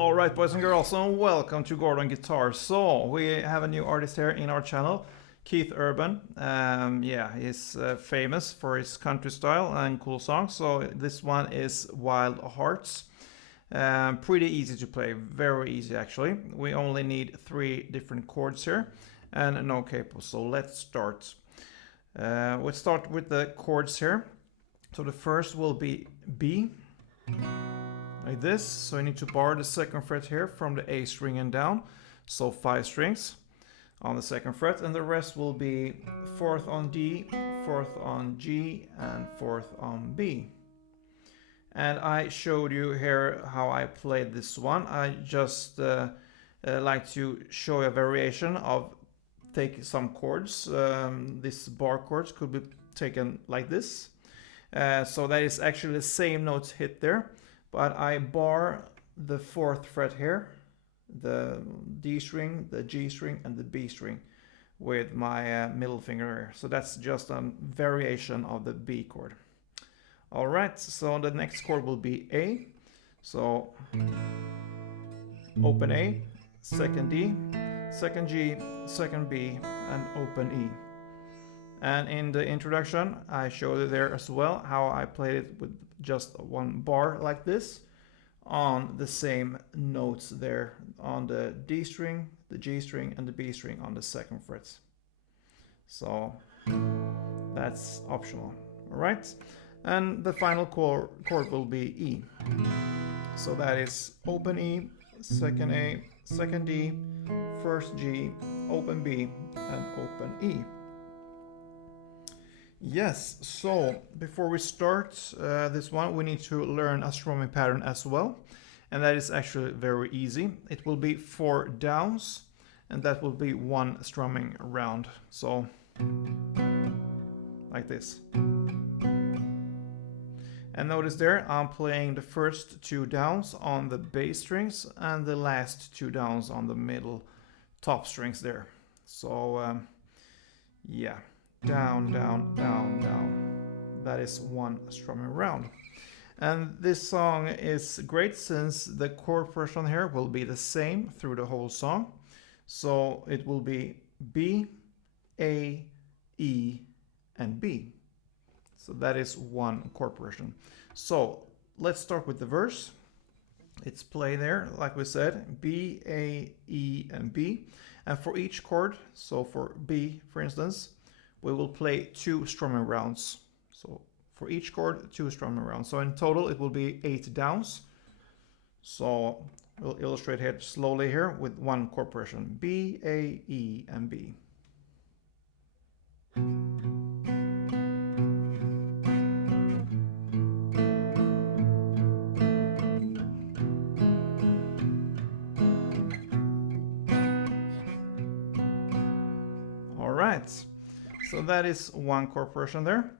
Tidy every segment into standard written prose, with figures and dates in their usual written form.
All right, boys and girls, and welcome to Gordon Guitar. So we have a new artist here in our channel, Keith Urban. He's famous for his country style and cool songs. So this one is Wild Hearts. Pretty easy to play, very easy actually. We only need 3 different chords here and no capo. So let's start. We'll start with the chords here. So the first will be B. Like this, so I need to bar the 2nd fret here from the A string and down, so 5 strings on the 2nd fret, and the rest will be 4th on D, 4th on G, and 4th on B. And I showed you here how I played this one. I just like to show a variation of take some chords. These bar chords could be taken like this. So that is actually the same notes hit there. But I bar the 4th fret here, the D string, the G string, and the B string with my middle finger here. So that's just a variation of the B chord. All right, so the next chord will be A. So open A, 2nd D, 2nd G, 2nd B, and open E. And in the introduction, I showed you there as well how I played it with just one bar like this on the same notes there on the D string, the G string, and the B string on the 2nd frets. So that's optional. All right. And the final chord will be E. So that is open E, 2nd A, 2nd D, 1st G, open B, and open E. Yes, so before we start this one, we need to learn a strumming pattern as well. And that is actually very easy. It will be 4 downs, and that will be 1 strumming round. So, like this. And notice there, I'm playing the first 2 downs on the bass strings and the last 2 downs on the middle top strings there. So, yeah. Down, down, down, down. That is 1 strumming round. And this song is great since the chord progression here will be the same through the whole song. So it will be B, A, E, and B. So that is 1 chord progression. So let's start with the verse. It's play there, like we said, B, A, E, and B. And for each chord, so for B, for instance, we will play 2 strumming rounds. So for each chord, 2 strumming rounds. So in total, it will be 8 downs. So we'll illustrate here slowly here with 1 chord progression: B, A, E, and B. All right. So that is 1 chord progression there.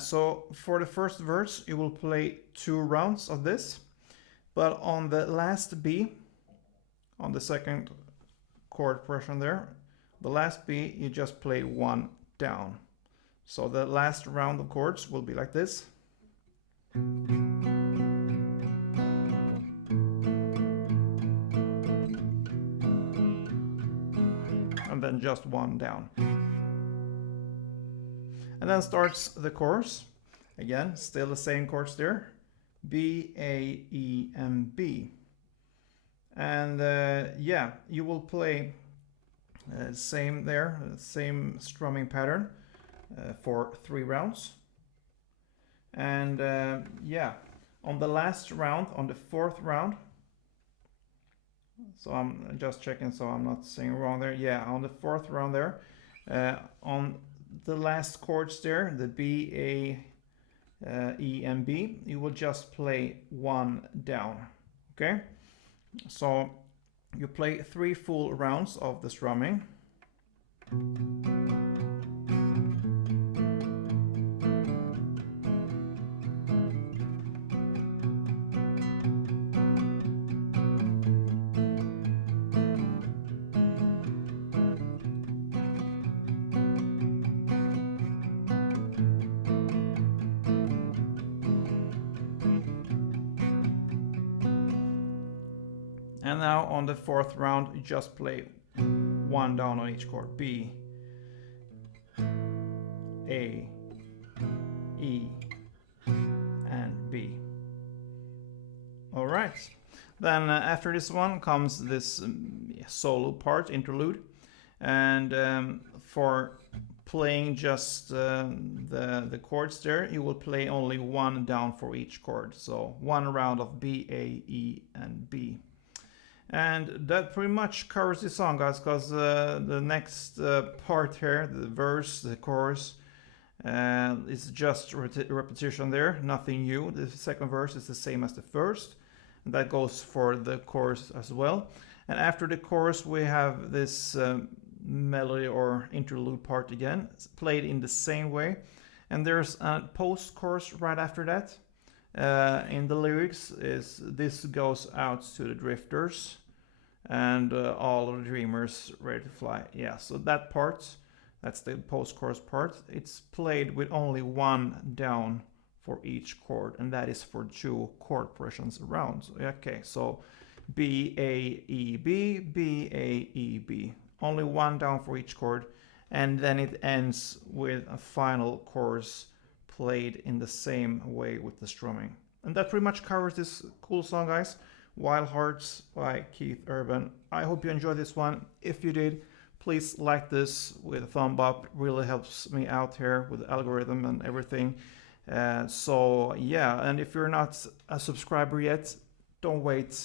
So for the first verse, you will play 2 rounds of this. But on the last B, on the 2nd chord progression there, the last B, you just play 1 down. So the last round of chords will be like this. And then just 1 down. And then starts the chorus. Again, still the same chords there. B, A, E, and B. And yeah, you will play same there, same strumming pattern for 3 rounds. And yeah, on the last round, on the 4th round, so I'm just checking so I'm not saying wrong there. Yeah, on the 4th round there, on the last chords there, the B, A, E, and B, you will just play 1 down. Okay, so you play 3 full rounds of the strumming. And now on the fourth round, you just play one down on each chord. B, A, E, and B. All right. Then after this one comes this solo part, interlude. And for playing just the chords there, you will play only one down for each chord. So one round of B, A, E, and B. And that pretty much covers the song, guys, because the next part here, the verse, the chorus, is just repetition there, nothing new. The second verse is the same as the first. And that goes for the chorus as well. And after the chorus, we have this melody or interlude part again. It's played in the same way. And there's a post-chorus right after that. In the lyrics, is this goes out to the drifters and all of the dreamers ready to fly. Yeah, so that part, that's the post-chorus part. It's played with only one down for each chord, and that is for 2 chord progressions around. Okay, so B, A, E, B, B, A, E, B. Only one down for each chord, and then it ends with a final chorus played in the same way with the strumming. And that pretty much covers this cool song, guys. Wild Hearts by Keith Urban. I hope you enjoyed this one. If you did, please like this with a thumb up. It really helps me out here with the algorithm and everything. So yeah, and if you're not a subscriber yet, don't wait.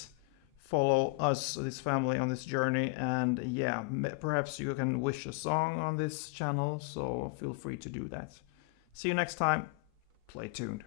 Follow us, this family, on this journey, and yeah, perhaps you can wish a song on this channel, so feel free to do that. See you next time. Play tuned.